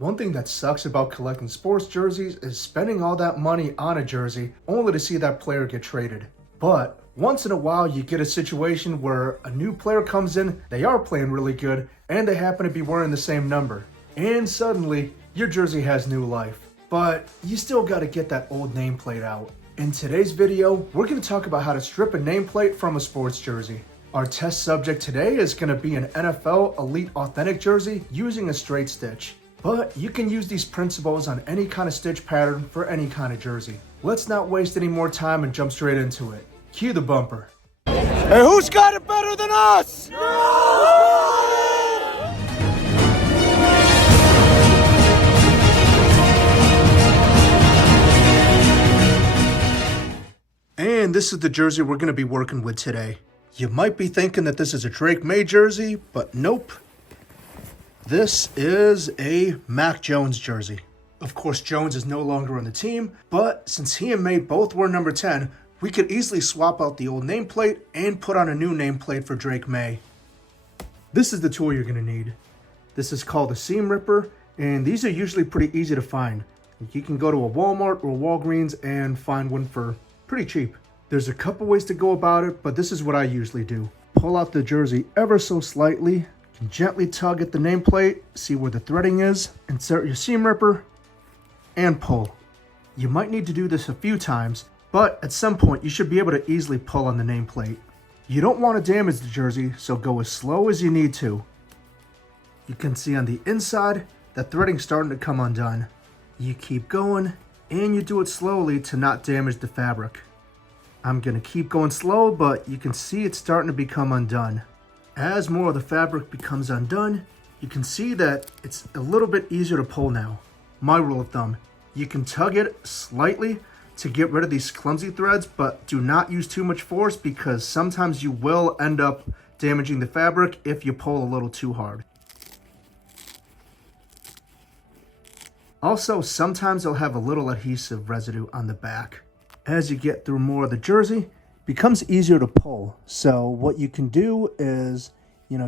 One thing that sucks about collecting sports jerseys is spending all that money on a jersey only to see that player get traded. But once in a while you get a situation where a new player comes in, they are playing really good, and they happen to be wearing the same number. And suddenly, your jersey has new life. But you still gotta get that old nameplate out. In today's video, we're gonna talk about how to strip a nameplate from a sports jersey. Our test subject today is gonna be an NFL Elite Authentic jersey using a straight stitch. But you can use these principles on any kind of stitch pattern for any kind of jersey. Let's not waste any more time and jump straight into it. Cue the bumper. Hey, who's got it better than us? And this is the jersey we're going to be working with today. You might be thinking that this is a Drake May jersey, but nope. This is a Mac Jones jersey. Of course, Jones is no longer on the team, but since he and May both were number 10, we could easily swap out the old nameplate and put on a new nameplate for Drake May. This is the tool you're going to need. This is called a seam ripper, and these are usually pretty easy to find. You can go to a Walmart or Walgreens and find one for pretty cheap. There's a couple ways to go about it, but this is what I usually do. Pull out the jersey ever so slightly, gently tug at the nameplate, see where the threading is, insert your seam ripper, and pull. You might need to do this a few times, but at some point you should be able to easily pull on the nameplate. You don't want to damage the jersey, so go as slow as you need to. You can see on the inside that threading's starting to come undone. You keep going, and you do it slowly to not damage the fabric. I'm going to keep going slow, but you can see it's starting to become undone. As more of the fabric becomes undone, you can see that it's a little bit easier to pull now. My rule of thumb, you can tug it slightly to get rid of these clumsy threads, but do not use too much force because sometimes you will end up damaging the fabric if you pull a little too hard. Also, sometimes they'll have a little adhesive residue on the back. As you get through more of the jersey, becomes easier to pull. So what you can do is,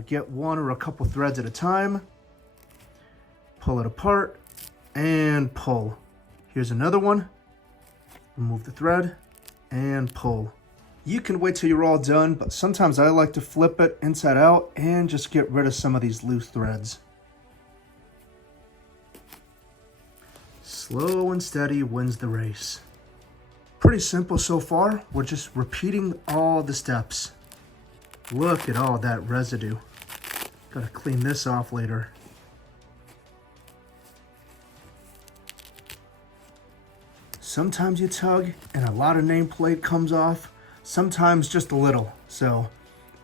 get one or a couple threads at a time, pull it apart, and pull. Here's another one. Remove the thread, and pull. You can wait till you're all done, but sometimes I like to flip it inside out and just get rid of some of these loose threads. Slow and steady wins the race. Pretty simple so far. We're just repeating all the steps. Look at all that residue. Gotta clean this off later. Sometimes you tug and a lot of nameplate comes off. Sometimes just a little. So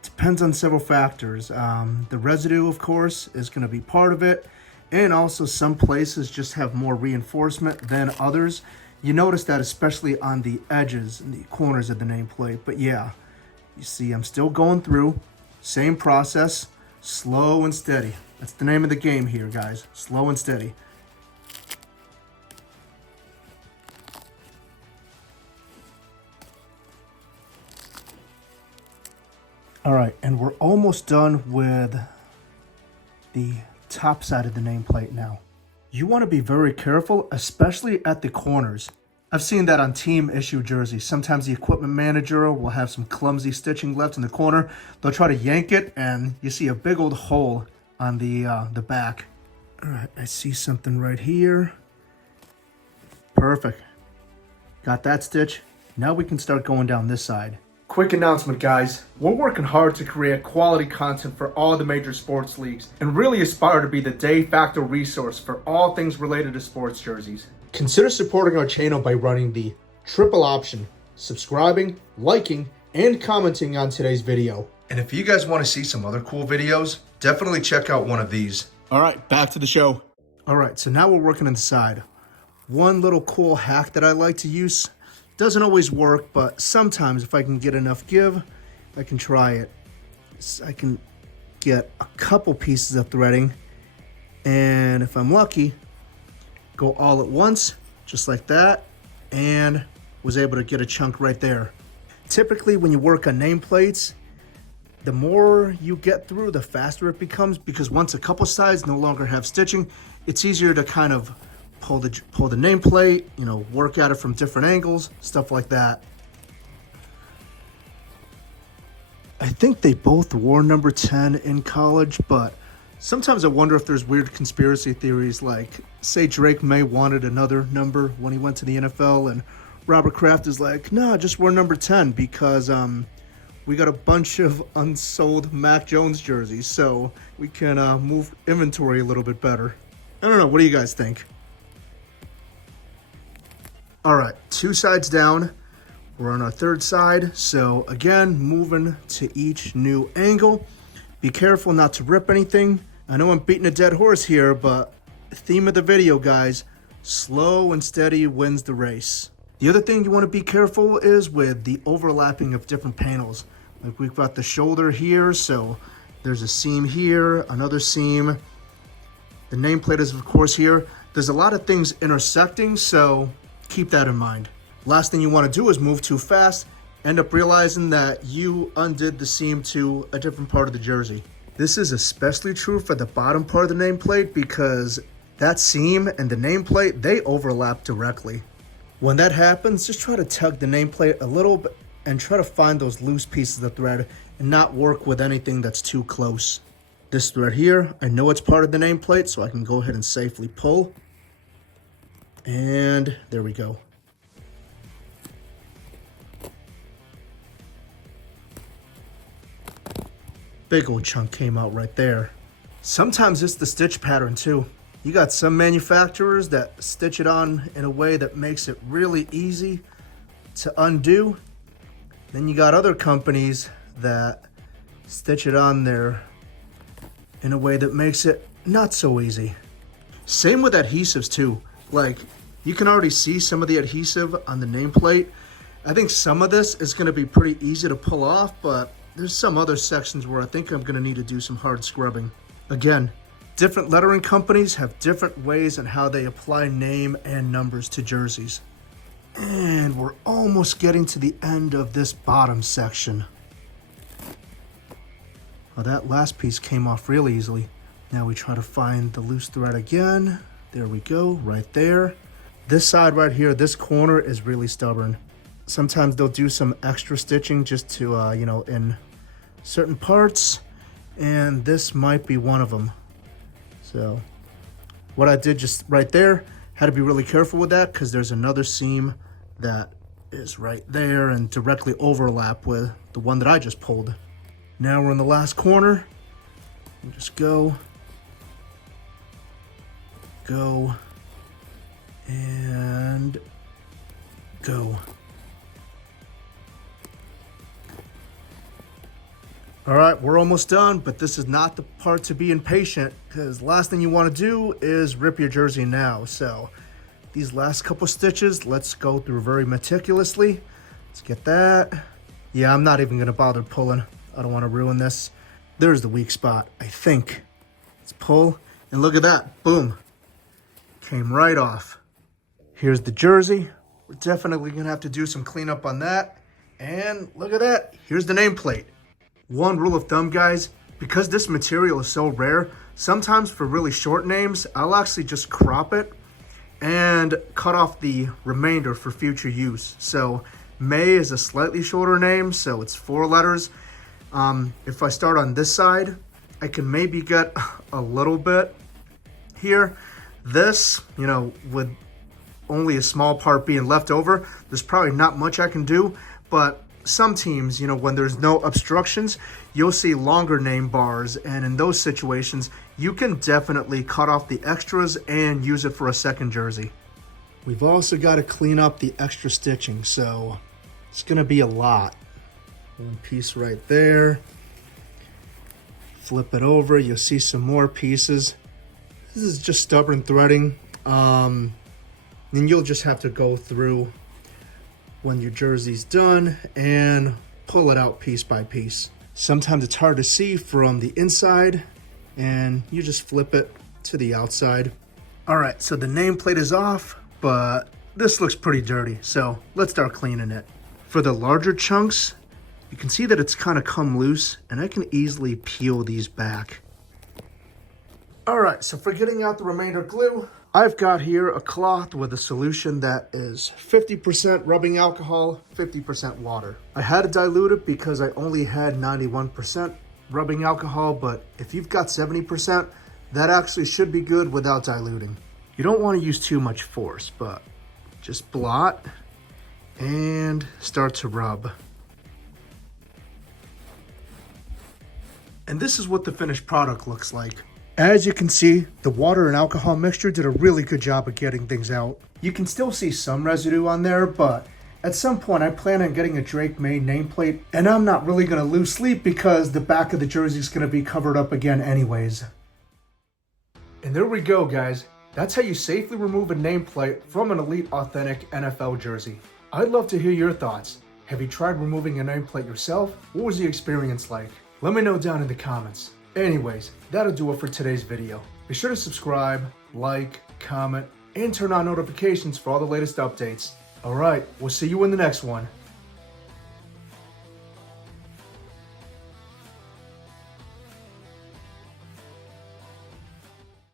it depends on several factors. The residue, of course, is gonna be part of it. And also some places just have more reinforcement than others. You notice that especially on the edges and the corners of the nameplate. But yeah, you see I'm still going through. Same process, slow and steady. That's the name of the game here, guys. Slow and steady. All right, and we're almost done with the top side of the nameplate now. You want to be very careful, especially at the corners. I've seen that on team issue jerseys. Sometimes the equipment manager will have some clumsy stitching left in the corner. They'll try to yank it and you see a big old hole on the back. All right, I see something right here. Perfect. Got that stitch. Now we can start going down this side. Quick announcement, guys. We're working hard to create quality content for all the major sports leagues and really aspire to be the de facto resource for all things related to sports jerseys. Consider supporting our channel by running the triple option, subscribing, liking, and commenting on today's video. And if you guys want to see some other cool videos, definitely check out one of these. All right, back to the show. All right, so now we're working inside. One little cool hack that I like to use. Doesn't always work, but sometimes if I can get enough give, I can try it. I can get a couple pieces of threading, and if I'm lucky, go all at once, just like that, and was able to get a chunk right there. Typically, when you work on nameplates, the more you get through, the faster it becomes, because once a couple sides no longer have stitching, it's easier to kind of pull the nameplate, you know, work at it from different angles, stuff like that. I think they both wore number 10 in college, but sometimes I wonder if there's weird conspiracy theories, like say Drake May wanted another number when he went to the NFL, and Robert Kraft is like, nah, just wear number 10 because we got a bunch of unsold Mac Jones jerseys, so we can move inventory a little bit better. I don't know, what do you guys think? All right, 2 sides down. We're on our 3rd side, so again, moving to each new angle. Be careful not to rip anything. I know I'm beating a dead horse here, but theme of the video, guys, slow and steady wins the race. The other thing you want to be careful is with the overlapping of different panels. Like we've got the shoulder here, so there's a seam here, another seam. The nameplate is of course here. There's a lot of things intersecting, so keep that in mind. Last thing you want to do is move too fast, end up realizing that you undid the seam to a different part of the jersey. This is especially true for the bottom part of the nameplate because that seam and the nameplate, they overlap directly. When that happens, just try to tug the nameplate a little bit and try to find those loose pieces of thread and not work with anything that's too close. This thread here, I know it's part of the nameplate, so I can go ahead and safely pull. And there we go. Big old chunk came out right there. Sometimes it's the stitch pattern too. You got some manufacturers that stitch it on in a way that makes it really easy to undo. Then you got other companies that stitch it on there in a way that makes it not so easy. Same with adhesives too. Like you can already see some of the adhesive on the nameplate. I think some of this is going to be pretty easy to pull off, but there's some other sections where I think I'm going to need to do some hard scrubbing. Again, different lettering companies have different ways on how they apply name and numbers to jerseys. And we're almost getting to the end of this bottom section. Well, that last piece came off real easily. Now we try to find the loose thread again. There we go, right there. This side right here, this corner is really stubborn. Sometimes they'll do some extra stitching just to, you know, in certain parts, and this might be one of them. So what I did just right there, had to be really careful with that because there's another seam that is right there and directly overlap with the one that I just pulled. Now we're in the last corner. We'll just go, and go. All right, we're almost done, but this is not the part to be impatient because last thing you want to do is rip your jersey now. So these last couple stitches, let's go through very meticulously. Let's get that. Yeah, I'm not even going to bother pulling. I don't want to ruin this. There's the weak spot, I think. Let's pull, and look at that. Boom. Came right off. Here's the jersey. We're definitely going to have to do some cleanup on that. And look at that. Here's the nameplate. One rule of thumb, guys, because this material is so rare, sometimes for really short names, I'll actually just crop it and cut off the remainder for future use. So May is a slightly shorter name, so it's 4 letters. If I start on this side, I can maybe get a little bit here. This, you know, with only a small part being left over, there's probably not much I can do, but some teams, you know, when there's no obstructions, you'll see longer name bars, and in those situations, you can definitely cut off the extras and use it for a second jersey. We've also got to clean up the extra stitching, so it's going to be a lot. One piece right there. Flip it over, you'll see some more pieces. This is just stubborn threading. Then you'll just have to go through when your jersey's done and pull it out piece by piece. Sometimes it's hard to see from the inside, and you just flip it to the outside. All right, so the nameplate is off, but this looks pretty dirty, so let's start cleaning it. For the larger chunks, you can see that it's kind of come loose, and I can easily peel these back. All right, so for getting out the remainder glue, I've got here a cloth with a solution that is 50% rubbing alcohol, 50% water. I had to dilute it because I only had 91% rubbing alcohol, but if you've got 70%, that actually should be good without diluting. You don't want to use too much force, but just blot and start to rub. And this is what the finished product looks like. As you can see, the water and alcohol mixture did a really good job of getting things out. You can still see some residue on there, but at some point I plan on getting a Drake-made nameplate, and I'm not really going to lose sleep because the back of the jersey is going to be covered up again anyways. And there we go, guys. That's how you safely remove a nameplate from an elite authentic NFL jersey. I'd love to hear your thoughts. Have you tried removing a nameplate yourself? What was the experience like? Let me know down in the comments. Anyways, that'll do it for today's video. Be sure to subscribe, like, comment, and turn on notifications for all the latest updates. Alright, we'll see you in the next one.